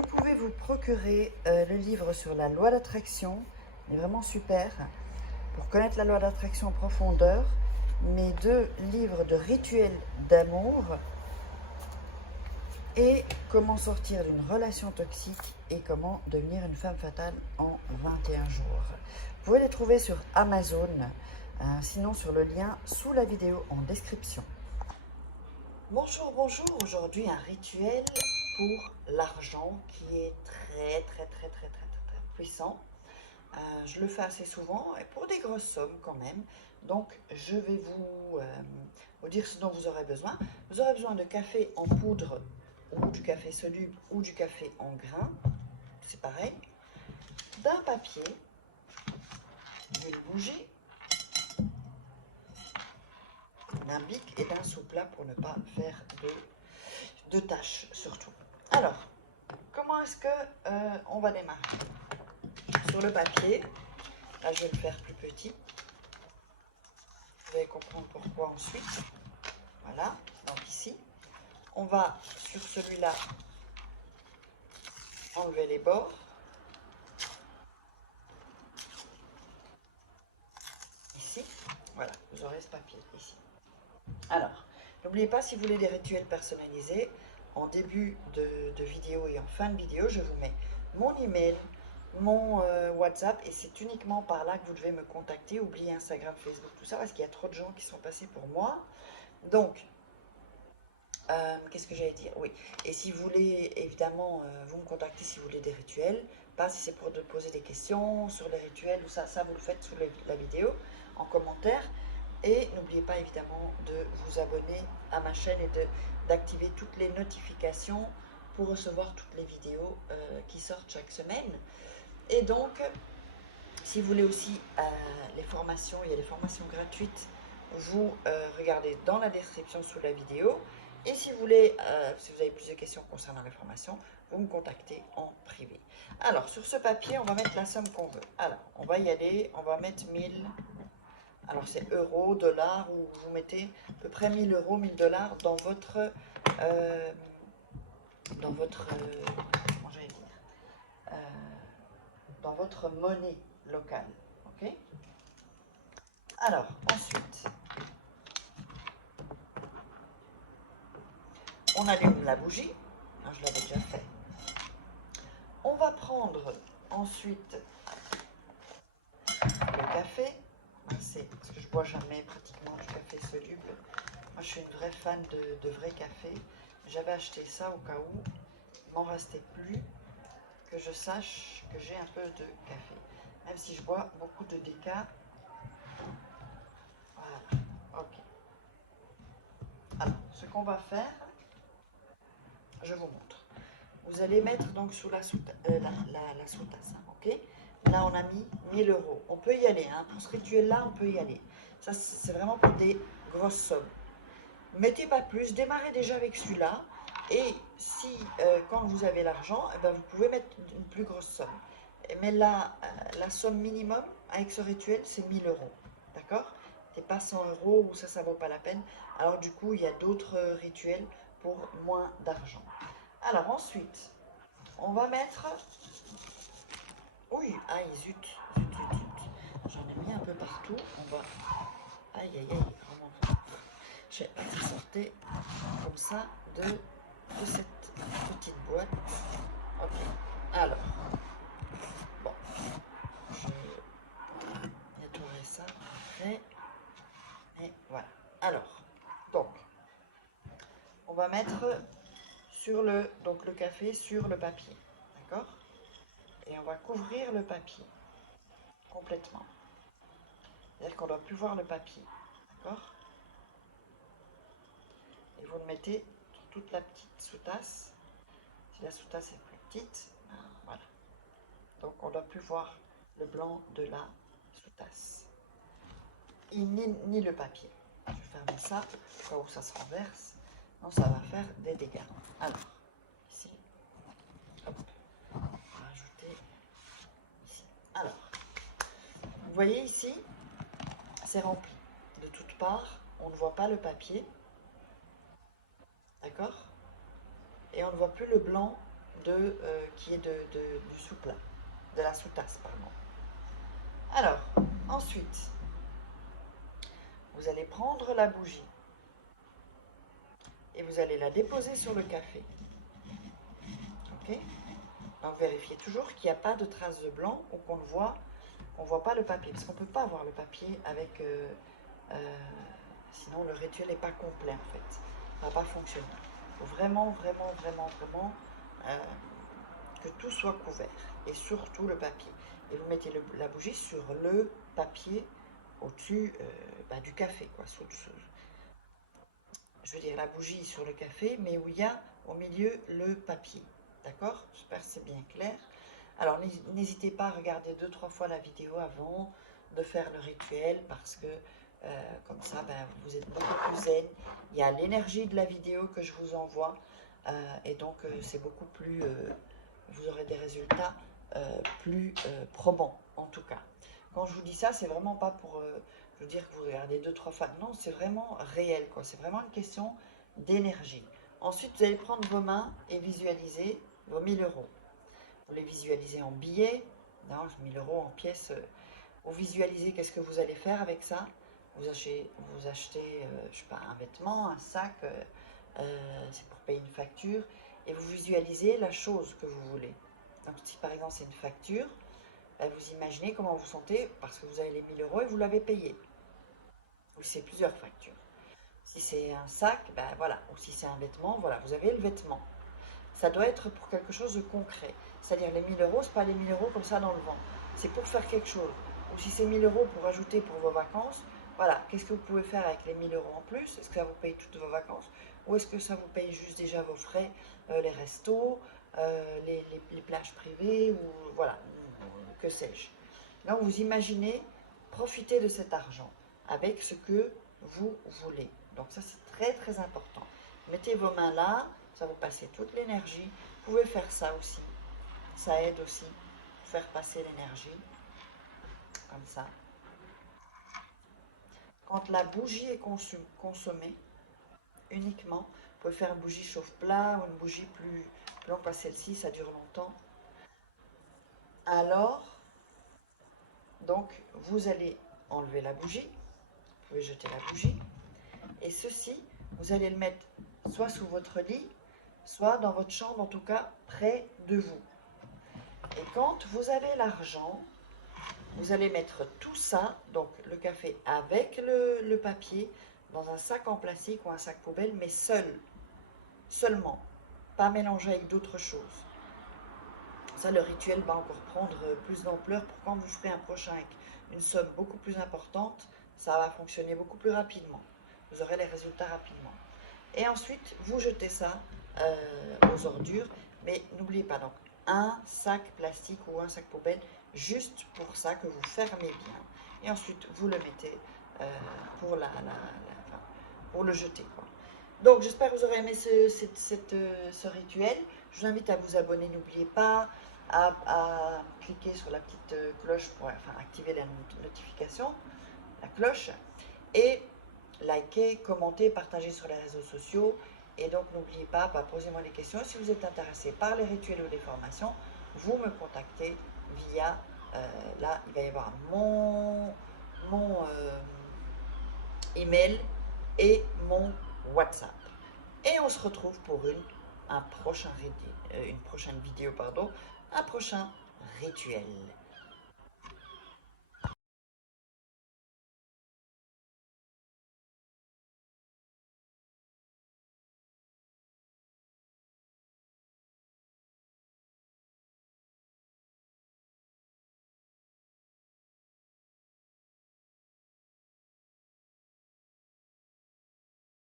Vous pouvez vous procurer le livre sur la loi d'attraction, il est vraiment super, pour connaître la loi d'attraction en profondeur, mes 2 livres de rituels d'amour et comment sortir d'une relation toxique et comment devenir une femme fatale en 21 jours. Vous pouvez les trouver sur Amazon, sinon sur le lien sous la vidéo en description. Bonjour, bonjour, aujourd'hui un rituel pour l'argent qui est très puissant. Je le fais assez souvent et pour des grosses sommes quand même. Donc je vais vous dire ce dont vous aurez besoin. Vous aurez besoin de café en poudre ou du café soluble ou du café en grains, c'est pareil, d'un papier, d'une bougie, d'un bic et d'un sous-plat pour ne pas faire de tâches surtout. Alors, comment est-ce que on va démarrer? Sur le papier, là je vais le faire plus petit, vous allez comprendre pourquoi ensuite. Voilà, donc ici, on va sur celui-là enlever les bords. Ici, voilà, vous aurez ce papier ici. Alors, n'oubliez pas, si vous voulez des rituels personnalisés, en début de vidéo et en fin de vidéo, je vous mets mon email, mon WhatsApp, et c'est uniquement par là que vous devez me contacter. Oubliez Instagram, Facebook, tout ça, parce qu'il y a trop de gens qui sont passés pour moi. Donc, qu'est-ce que j'allais dire? Oui, et si vous voulez, évidemment, vous me contactez si vous voulez des rituels, pas si c'est pour poser des questions sur les rituels ou ça vous le faites sous la vidéo, en commentaire. Et n'oubliez pas évidemment de vous abonner à ma chaîne et d'activer toutes les notifications pour recevoir toutes les vidéos qui sortent chaque semaine. Et donc, si vous voulez aussi les formations, il y a des formations gratuites, vous regardez dans la description sous la vidéo. Et si vous voulez, si vous avez plus de questions concernant les formations, vous me contactez en privé. Alors, sur ce papier, on va mettre la somme qu'on veut. Alors, on va y aller, on va mettre 1000. Alors c'est euros, dollars, ou vous mettez à peu près 1000 euros, 1000 dollars dans votre, comment j'allais dire, dans votre monnaie locale, ok? Alors ensuite, on allume la bougie, je l'avais déjà fait. On va prendre ensuite le café. C'est parce que je bois jamais pratiquement du café soluble. Moi, je suis une vraie fan de vrai café. J'avais acheté ça au cas où il m'en restait plus, que je sache que j'ai un peu de café. Même si je bois beaucoup de déca. Voilà, ok. Alors, ce qu'on va faire, je vous montre. Vous allez mettre donc sous la sous-tasse, ok? Là, on a mis 1000 euros. On peut y aller, hein. Pour ce rituel-là, on peut y aller. Ça, c'est vraiment pour des grosses sommes. Mettez pas plus, démarrez déjà avec celui-là. Et si, quand vous avez l'argent, eh ben, vous pouvez mettre une plus grosse somme. Mais là, la somme minimum avec ce rituel, c'est 1000 euros. D'accord? C'est pas 100 euros ou ça vaut pas la peine. Alors du coup, il y a d'autres rituels pour moins d'argent. Alors ensuite, on va mettre... Oui, aïe, zut. J'en ai mis un peu partout. On va... Aïe, aïe, aïe, vraiment. J'ai sorti comme ça de cette petite boîte. Ok, alors, bon, je nettoierai ça après. Et voilà. Alors, donc, on va mettre sur le café sur le papier, d'accord? Et on va couvrir le papier complètement. C'est-à-dire qu'on ne doit plus voir le papier, d'accord? Et vous le mettez sur toute la petite sous-tasse. Si la sous-tasse est plus petite, voilà. Donc on ne doit plus voir le blanc de la sous-tasse. Ni le papier. Je vais fermer ça, au cas où ça se renverse. Non, ça va faire des dégâts. Alors, ici, hop, on va rajouter ici. Alors, vous voyez ici, c'est rempli. De toutes parts, on ne voit pas le papier. D'accord? Et on ne voit plus le blanc qui est du sous-plat, de la sous-tasse, pardon. Alors, ensuite, vous allez prendre la bougie et vous allez la déposer sur le café. Ok? Donc vérifiez toujours qu'il n'y a pas de traces de blanc ou qu'on voit pas le papier, parce qu'on ne peut pas voir le papier avec, sinon le rituel n'est pas complet en fait, ça ne va pas fonctionner. Il faut vraiment, vraiment, vraiment, vraiment que tout soit couvert, et surtout le papier. Et vous mettez la bougie sur le papier au-dessus du café, quoi. Je veux dire la bougie sur le café, mais où il y a au milieu le papier. D'accord? J'espère que c'est bien clair. Alors n'hésitez pas à regarder 2-3 fois la vidéo avant de faire le rituel, parce que comme ça vous êtes beaucoup plus zen. Il y a l'énergie de la vidéo que je vous envoie et donc c'est beaucoup plus, vous aurez des résultats plus probants en tout cas. Quand je vous dis ça, c'est vraiment pas pour je veux dire que vous regardez 2-3 fois, non, c'est vraiment réel, quoi. C'est vraiment une question d'énergie. Ensuite, vous allez prendre vos mains et visualiser vos 1000 euros. Vous les visualisez en billets, non, 1000 euros en pièces. Vous visualisez qu'est-ce que vous allez faire avec ça. Vous achetez je sais pas, un vêtement, un sac, c'est pour payer une facture, et vous visualisez la chose que vous voulez. Donc si par exemple c'est une facture, vous imaginez comment vous sentez parce que vous avez les 1000 euros et vous l'avez payé. Ou si c'est plusieurs factures. Si c'est un sac, voilà. Ou si c'est un vêtement, voilà, vous avez le vêtement. Ça doit être pour quelque chose de concret. C'est-à-dire les 1000 euros, ce n'est pas les 1000 euros comme ça dans le vent. C'est pour faire quelque chose. Ou si c'est 1000 euros pour ajouter pour vos vacances, voilà, qu'est-ce que vous pouvez faire avec les 1000 euros en plus? Est-ce que ça vous paye toutes vos vacances? Ou est-ce que ça vous paye juste déjà vos frais, les restos, les plages privées, ou voilà, que sais-je. Donc vous imaginez profiter de cet argent avec ce que vous voulez. Donc ça c'est très très important. Mettez vos mains là, ça va passer toute l'énergie. Vous pouvez faire ça aussi. Ça aide aussi à faire passer l'énergie. Comme ça. Quand la bougie est consommée, uniquement, vous pouvez faire une bougie chauffe-plat ou une bougie plus longue, parce que celle-ci, ça dure longtemps. Alors, donc, vous allez enlever la bougie. Vous pouvez jeter la bougie. Et ceci, vous allez le mettre soit sous votre lit, soit dans votre chambre, en tout cas, près de vous. Et quand vous avez l'argent, vous allez mettre tout ça, donc le café avec le papier, dans un sac en plastique ou un sac poubelle, mais seulement, pas mélangé avec d'autres choses. Ça, le rituel va encore prendre plus d'ampleur pour quand vous ferez un prochain avec une somme beaucoup plus importante, ça va fonctionner beaucoup plus rapidement. Vous aurez les résultats rapidement. Et ensuite, vous jetez ça aux ordures, mais n'oubliez pas, donc, un sac plastique ou un sac poubelle, juste pour ça, que vous fermez bien. Et ensuite, vous le mettez pour, pour le jeter, quoi. Donc, j'espère que vous aurez aimé ce rituel. Je vous invite à vous abonner. N'oubliez pas à cliquer sur la petite cloche pour activer la notification, la cloche. Et liker, commenter, partager sur les réseaux sociaux. Et donc, n'oubliez pas, posez-moi des questions. Si vous êtes intéressé par les rituels ou les formations, vous me contactez via, là, il va y avoir mon email et mon WhatsApp. Et on se retrouve pour une prochaine vidéo, un prochain rituel.